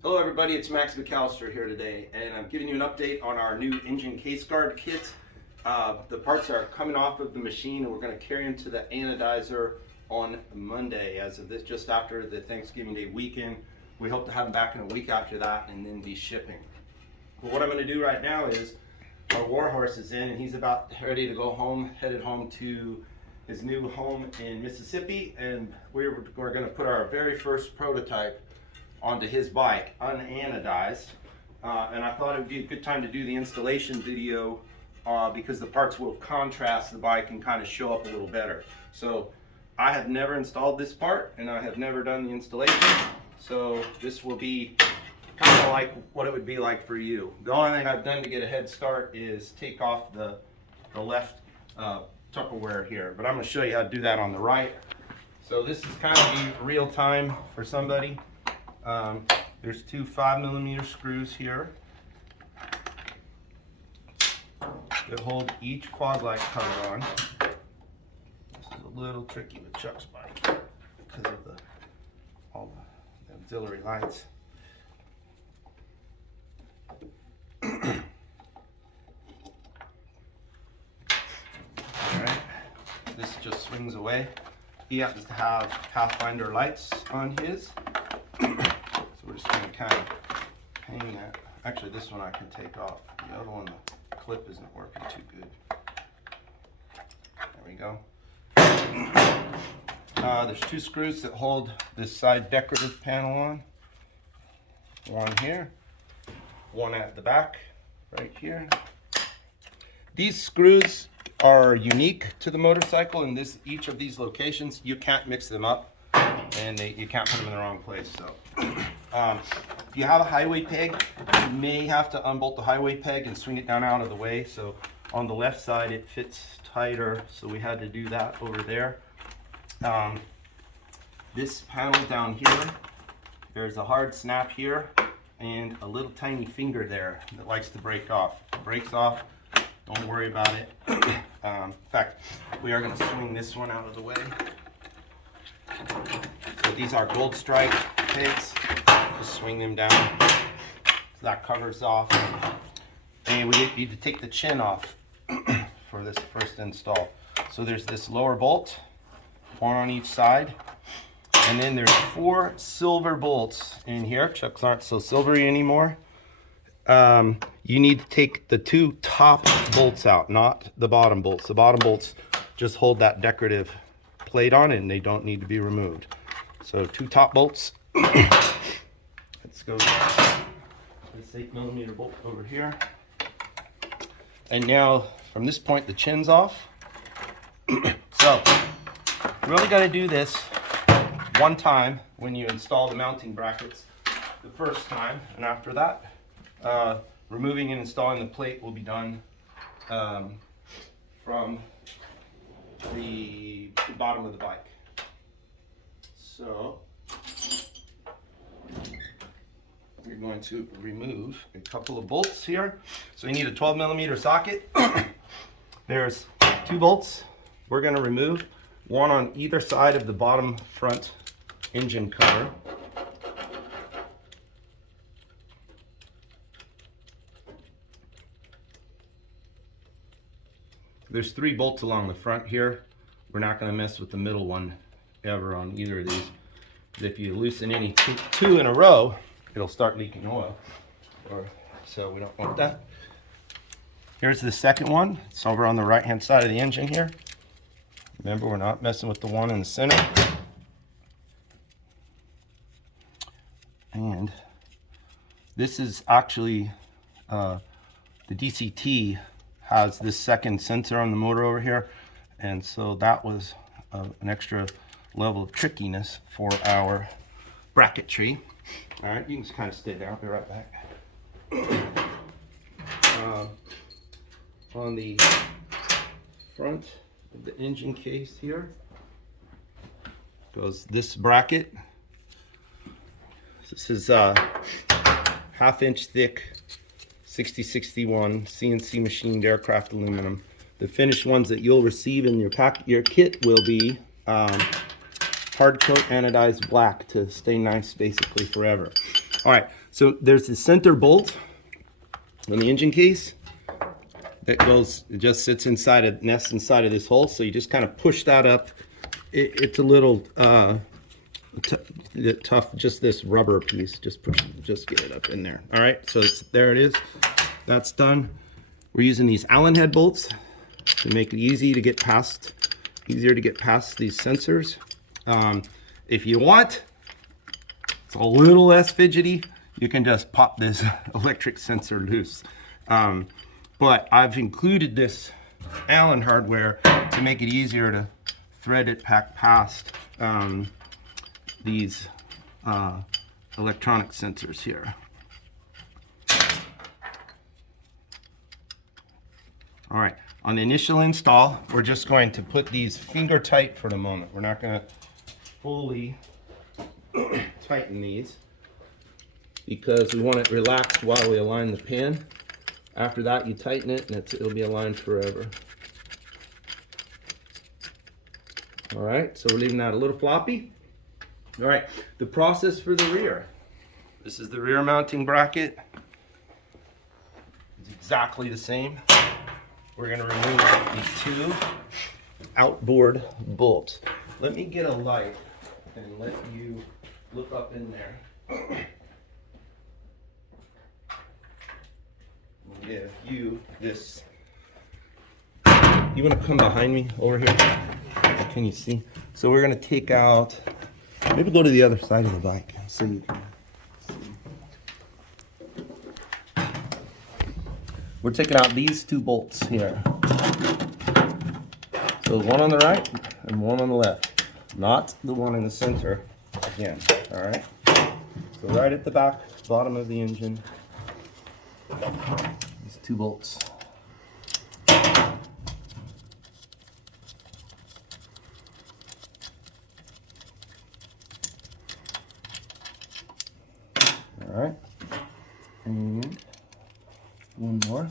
Hello everybody, it's McAllister here today, and I'm giving you an update on our new engine case guard kit. The parts are coming off of the machine and we're going to carry them to the anodizer on Monday, as of this, just after the Thanksgiving Day weekend. We hope to have them back in a week after that and then be shipping. But what I'm going to do right now is, our warhorse is in and he's about ready to go home, headed home to his new home in Mississippi, and we're going to put our very first prototype onto his bike, unanodized, and I thought it would be a good time to do the installation video because the parts will contrast the bike and kind of show up a little better. So I have never installed this part and I have never done the installation, so this will be kind of like what it would be like for you. The only thing I've done to get a head start is take off the left Tupperware here, but I'm going to show you how to do that on the right. So this is kind of real time for somebody. There's two 5mm screws here that hold each fog light cover on. This is a little tricky with Chuck's bike because of all the auxiliary lights. Alright, this just swings away. He happens to have Pathfinder lights on his. We're just going to kind of hang that. Actually, this one I can take off. The other one, the clip isn't working too good. There we go. There's two screws that hold this side decorative panel on. One here, one at the back, right here. These screws are unique to the motorcycle in each of these locations. You can't mix them up, and you can't put them in the wrong place. So if you have a highway peg, you may have to unbolt the highway peg and swing it down out of the way. So on the left side it fits tighter, so we had to do that over there. This panel down here, there's a hard snap here and a little tiny finger there that likes to break off. If it breaks off, don't worry about it. In fact, we are going to swing this one out of the way. So these are gold strike pegs. Just swing them down so that covers off. And we need to take the chin off for this first install. So there's this lower bolt, one on each side, and then there's 4 silver bolts in here. Chucks aren't so silvery anymore. You need to take the 2 top bolts out, not the bottom bolts. The bottom bolts just hold that decorative plate on and they don't need to be removed. So 2 top bolts. Let's go this 8mm bolt over here. And now from this point the chin's off. So you really got to do this one time when you install the mounting brackets the first time, and after that removing and installing the plate will be done from the bottom of the bike. So we're going to remove a couple of bolts here. So you need a 12mm socket. There's 2 bolts we're going to remove, one on either side of the bottom front engine cover. There's 3 bolts along the front here. We're not going to mess with the middle one ever on either of these. If you loosen any two in a row, it'll start leaking oil. So we don't want that. Here's the second one. It's over on the right hand side of the engine here. Remember, we're not messing with the one in the center. And this is actually the DCT has this second sensor on the motor over here, and so that was an extra level of trickiness for our bracketry. All right, you can just kind of stay there. I'll be right back. On the front of the engine case here goes this bracket. This is 1/2 inch thick 6061 CNC machined aircraft aluminum. The finished ones that you'll receive in your kit will be hard coat anodized black to stay nice basically forever. All right, so there's the center bolt on the engine case that goes, it just sits inside of, nests inside of this hole. So you just kind of push that up. It's a little tough, just this rubber piece, just get it up in there. All right, so there it is. That's done. We're using these Allen head bolts to make it easier to get past these sensors. If you want, it's a little less fidgety, you can just pop this electric sensor loose. But I've included this Allen hardware to make it easier to thread it past these electronic sensors here. All right, on the initial install, we're just going to put these finger tight for the moment. We're not going to fully tighten these because we want it relaxed while we align the pan. After that, you tighten it and it'll be aligned forever. All right, so we're leaving that a little floppy. All right, the process for the rear. This is the rear mounting bracket. It's exactly the same. We're going to remove these two outboard bolts. Let me get a light and let you look up in there. We'll give you this. You want to come behind me over here? Can you see? So we're going to take out, maybe go to the other side of the bike so you can see. We're taking out these two bolts here. So one on the right and one on the left. Not the one in the center again. All right. So right at the back, bottom of the engine, these two bolts. All right. And one more.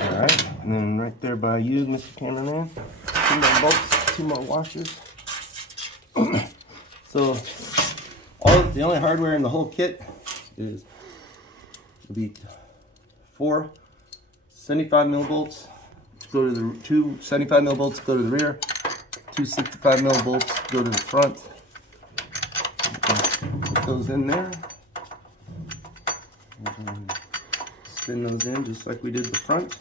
Alright, and then right there by you, Mr. Cameraman, two more bolts, two more washers. So, the only hardware in the whole kit is the 4 75 mil bolts. Go to the 2 75 mil bolts go to the rear, 2 65 mil bolts go to the front. Put those in there. And spin those in just like we did the front.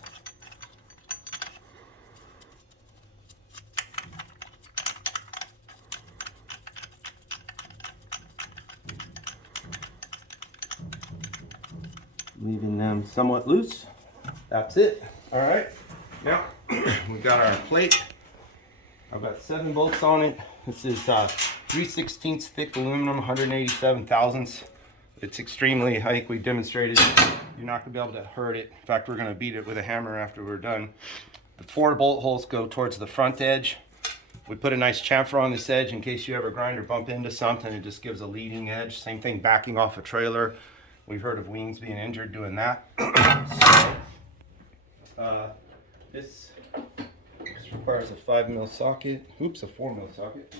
Leaving them somewhat loose. That's it. All right. Now we got our plate. I've got 7 bolts on it. This is 3/16 thick aluminum, 187 thousandths. It's extremely, I think we demonstrated, you're not going to be able to hurt it. In fact, we're going to beat it with a hammer after we're done. The 4 bolt holes go towards the front edge. We put a nice chamfer on this edge in case you ever grind or bump into something. It just gives a leading edge. Same thing backing off a trailer. We've heard of wings being injured doing that. This requires a 5 mil socket. Oops, a 4 mil socket.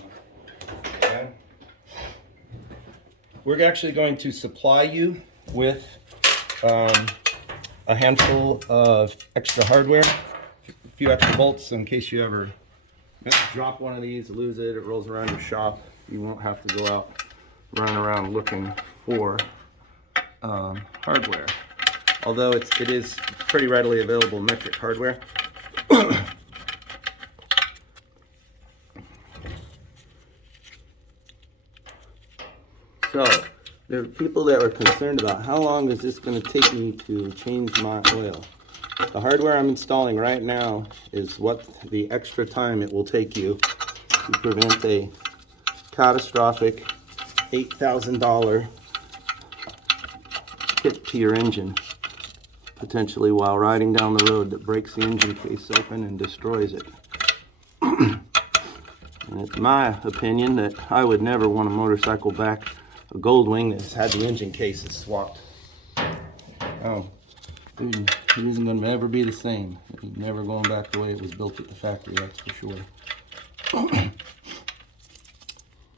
Okay. We're actually going to supply you with a handful of extra hardware, a few extra bolts in case you ever drop one of these, lose it, it rolls around your shop. You won't have to go out running around looking for hardware. Although it is pretty readily available metric hardware. So, there are people that were concerned about how long is this going to take me to change my oil. The hardware I'm installing right now is what the extra time it will take you to prevent a catastrophic $8,000 hit to your engine, potentially while riding down the road, that breaks the engine case open and destroys it. And it's my opinion that I would never want to motorcycle back a Goldwing that's had the engine cases swapped. Oh, it isn't going to ever be the same. It's never going back the way it was built at the factory, that's for sure.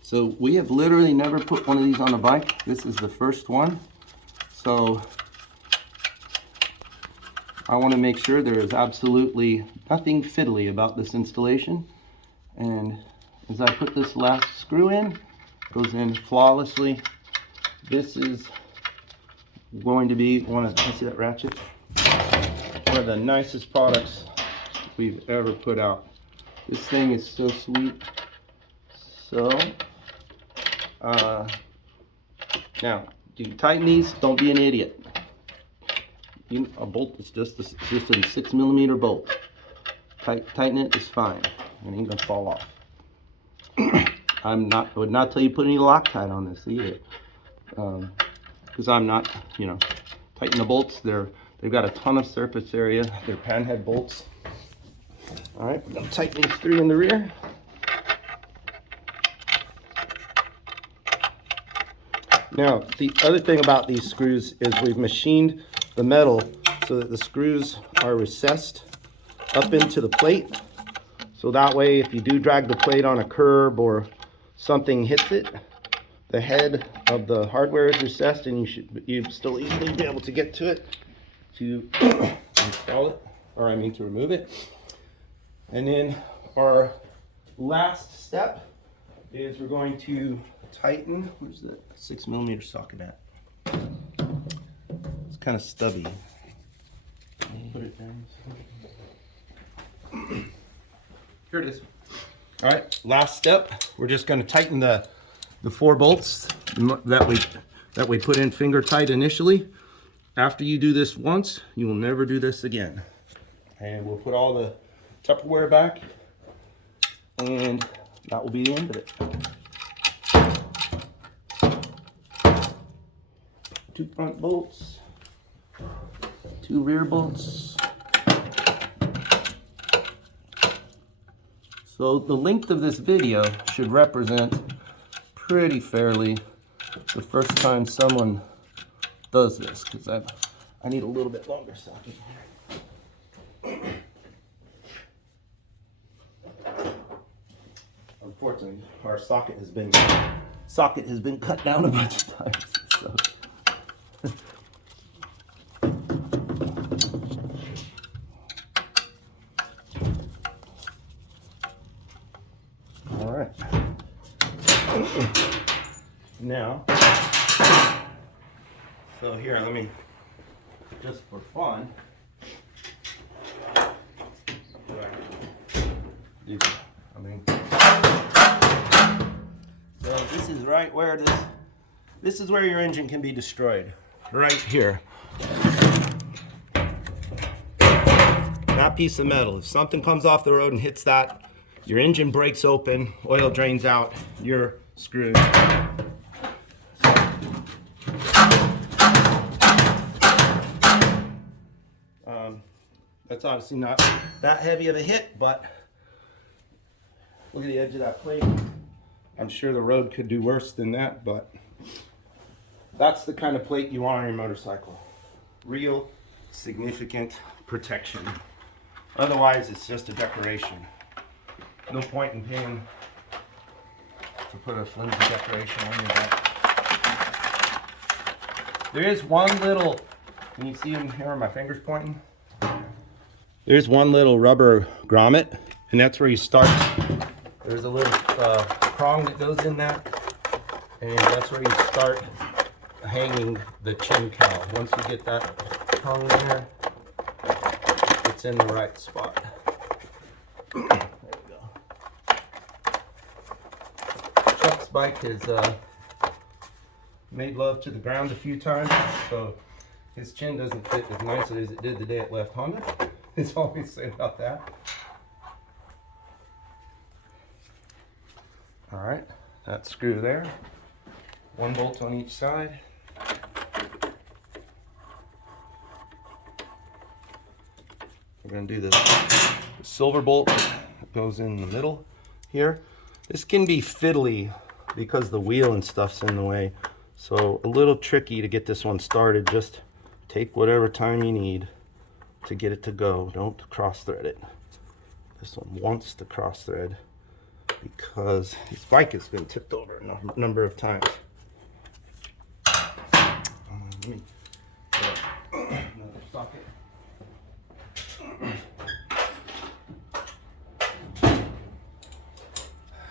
So we have literally never put one of these on a bike. This is the first one. So I want to make sure there is absolutely nothing fiddly about this installation. And as I put this last screw in, it goes in flawlessly. This is going to be one of, see that ratchet? One of the nicest products we've ever put out. This thing is so sweet. So, now, do you tighten these? Don't be an idiot. A bolt is just a 6mm bolt. Tighten it is fine. It ain't gonna fall off. I would not tell you put any Loctite on this either, because I'm not, tighten the bolts. They've got a ton of surface area. They're panhead bolts. All right, we're gonna tighten these 3 in the rear. Now, the other thing about these screws is we've machined the metal so that the screws are recessed up into the plate. So that way, if you do drag the plate on a curb or something hits it, the head of the hardware is recessed and you'd still easily be able to get to it to install it, or to remove it. And then our last step is we're going to tighten, where's the 6mm socket at? It's kind of stubby. Put it down. Here it is. All right, last step. We're just going to tighten the 4 bolts that we put in finger tight initially. After you do this once, you will never do this again. And we'll put all the Tupperware back, and that will be the end of it. 2 front bolts, 2 rear bolts. So the length of this video should represent pretty fairly the first time someone does this, because I need a little bit longer socket here. Unfortunately, our socket has been cut down a bunch of times. So. All right. Now, so here, let me, just for fun, so this is right where this is where your engine can be destroyed, right here. That piece of metal, if something comes off the road and hits that, your engine breaks open, oil drains out, you're screwed. That's obviously not that heavy of a hit, but look at the edge of that plate. I'm sure the road could do worse than that, but that's the kind of plate you want on your motorcycle. Real significant protection. Otherwise, it's just a decoration. No point in paying to put a flimsy decoration on your back. There is one little, can you see here where my finger's pointing? There's one little rubber grommet, and that's where you start. There's a little prong that goes in that, and that's where you start hanging the chin cowl. Once you get that hung there, it's in the right spot. There we go. Chuck's bike has made love to the ground a few times, so his chin doesn't fit as nicely as it did the day it left Honda. It's always say about that. All right, that screw there. 1 bolt on each side. We're going to do the silver bolt that goes in the middle here. This can be fiddly because the wheel and stuff's in the way. So a little tricky to get this one started. Just take whatever time you need to get it to go. Don't cross thread it. This one wants to cross thread because his bike has been tipped over a number of times. Let me put another socket.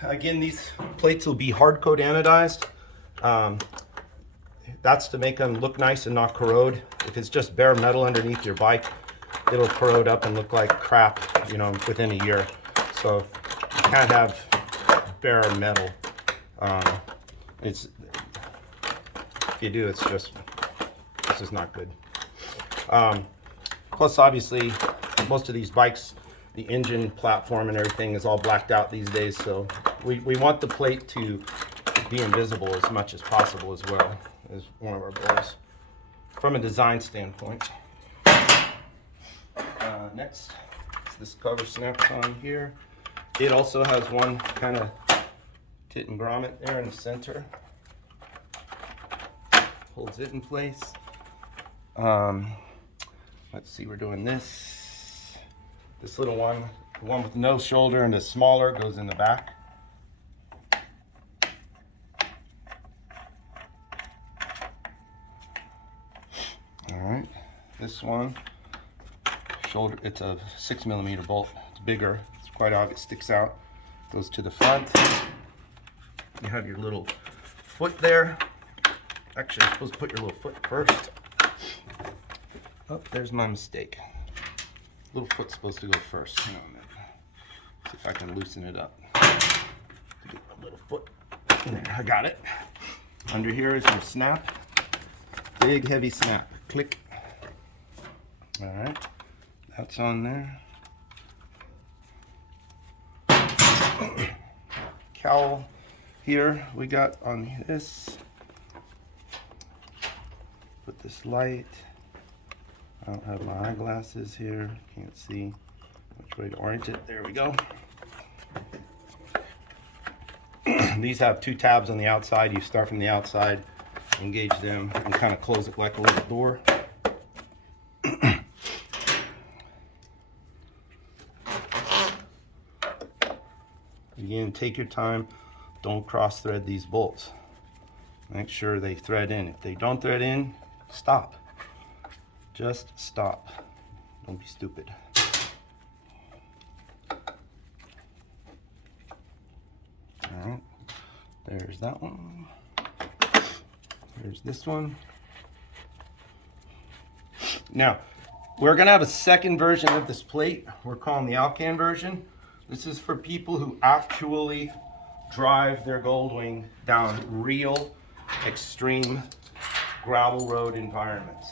Again, these plates will be hard coat anodized. That's to make them look nice and not corrode. If it's just bare metal underneath your bike, it'll corrode up and look like crap, you know, within a year. So you can't have bare metal. If you do, it's just, this is not good. Plus, obviously, most of these bikes, the engine platform and everything is all blacked out these days. So we want the plate to be invisible as much as possible as well, is one of our goals from a design standpoint. Next, this cover snaps on here. It also has one kind of tit and grommet there in the center. Holds it in place. Let's see, we're doing this. This little one, the one with no shoulder and the smaller, goes in the back. All right, this one, shoulder, it's a 6mm bolt. It's bigger, it's quite obvious, sticks out, goes to the front. You have your little foot there. Actually, you're supposed to put your little foot first. Oh, there's my mistake. Little foot's supposed to go first. Hang on a minute. See if I can loosen it up. Get my little foot. There, I got it. Under here is your snap. Big, heavy snap. Click. All right, that's on there. Cowl here we got on this. Put this light. I don't have my eyeglasses here. Can't see which way to orient it. There we go. These have two tabs on the outside. You start from the outside, engage them, and kind of close it like a little door. Again, take your time. Don't cross thread these bolts. Make sure they thread in. If they don't thread in, stop. Just stop. Don't be stupid. All right, there's that one. There's this one. Now, we're gonna have a second version of this plate. We're calling the Alcan version. This is for people who actually drive their Goldwing down real extreme gravel road environments.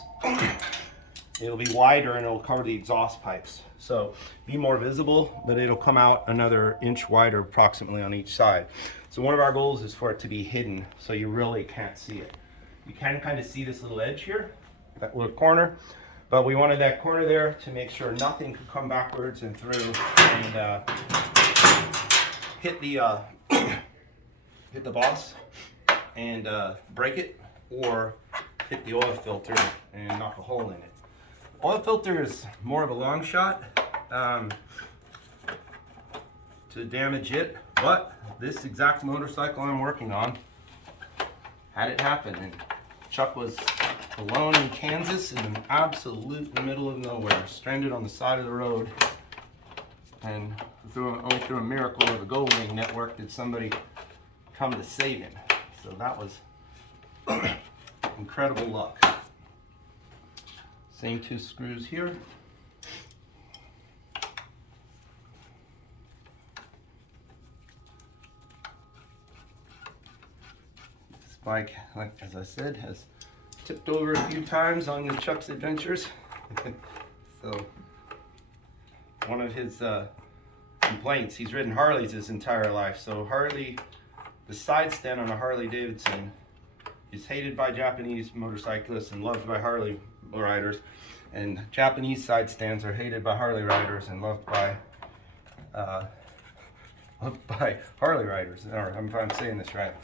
It'll be wider and it'll cover the exhaust pipes. So be more visible, but it'll come out another inch wider approximately on each side. So one of our goals is for it to be hidden so you really can't see it. You can kind of see this little edge here, that little corner, but we wanted that corner there to make sure nothing could come backwards and through and hit the hit the boss and break it, or hit the oil filter and knock a hole in it. Oil filter is more of a long shot to damage it, but this exact motorcycle I'm working on had it happen, and Chuck was alone in Kansas in the absolute middle of nowhere, stranded on the side of the road, and only through a miracle of the Goldwing network did somebody come to save him. So that was incredible luck. Same two screws here. This bike, like as I said, has tipped over a few times on the Chuck's adventures. So one of his complaints, he's ridden Harleys his entire life. So Harley, the side stand on a Harley Davidson is hated by Japanese motorcyclists and loved by Harley riders, and Japanese side stands are hated by Harley riders and loved by Harley riders, or if I'm saying this right.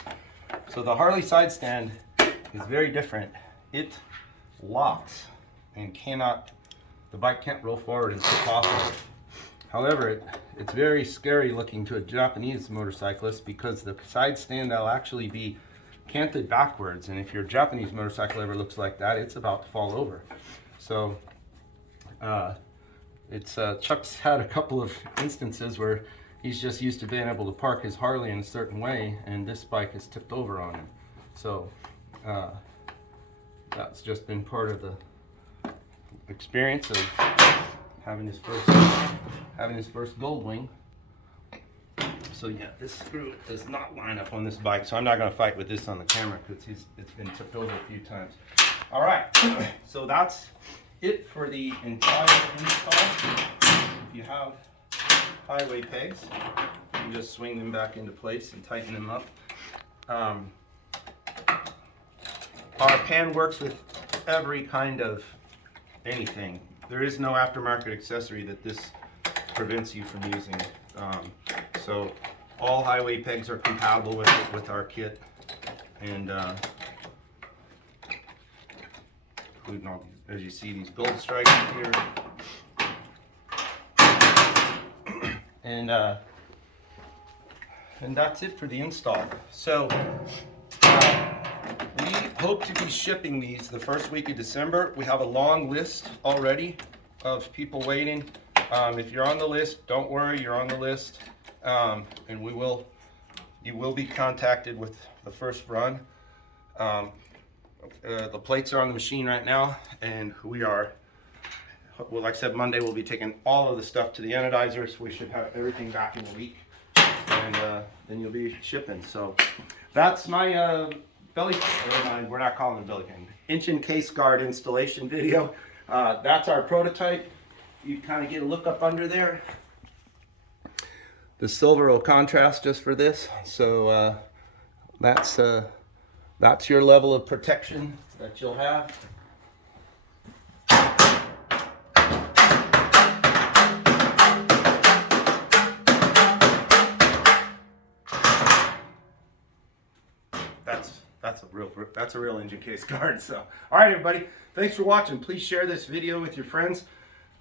So the Harley side stand is very different. It locks and the bike can't roll forward and tip off of it. However, it's very scary looking to a Japanese motorcyclist because the side stand will actually be canted backwards, and if your Japanese motorcycle ever looks like that, it's about to fall over. So Chuck's had a couple of instances where he's just used to being able to park his Harley in a certain way, and this bike has tipped over on him. So that's just been part of the experience of having his first Goldwing. So yeah, this screw does not line up on this bike, so I'm not going to fight with this on the camera because it's been tipped over a few times. All right, so that's it for the entire install. If you have highway pegs, you can just swing them back into place and tighten them up. Our pan works with every kind of anything. There is no aftermarket accessory that this prevents you from using. So all highway pegs are compatible with our kit, and including all these, as you see, these gold stripes here, and that's it for the install. So we hope to be shipping these the first week of December. We have a long list already of people waiting. If you're on the list, don't worry, you're on the list, and you will be contacted with the first run. The plates are on the machine right now, and well, like I said, Monday we'll be taking all of the stuff to the anodizer, so we should have everything back in a week, and then you'll be shipping. So that's my we're not calling it belly can, engine case guard installation video. That's our prototype. You kind of get a look up under there. The silver will contrast just for this, so that's your level of protection that you'll have. That's a real engine case guard. So, all right, everybody, thanks for watching. Please share this video with your friends.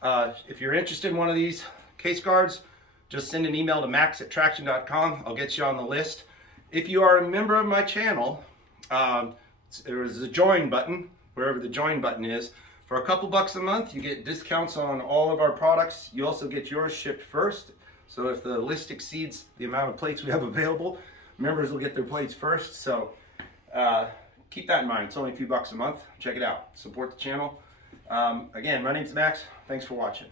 If you're interested in one of these case guards, just send an email to max@traxxion.com. I'll get you on the list. If you are a member of my channel, there is a join button, wherever the join button is. For a couple bucks a month, you get discounts on all of our products. You also get yours shipped first. So if the list exceeds the amount of plates we have available, members will get their plates first. So keep that in mind. It's only a few bucks a month. Check it out. Support the channel. Again, my name's Max. Thanks for watching.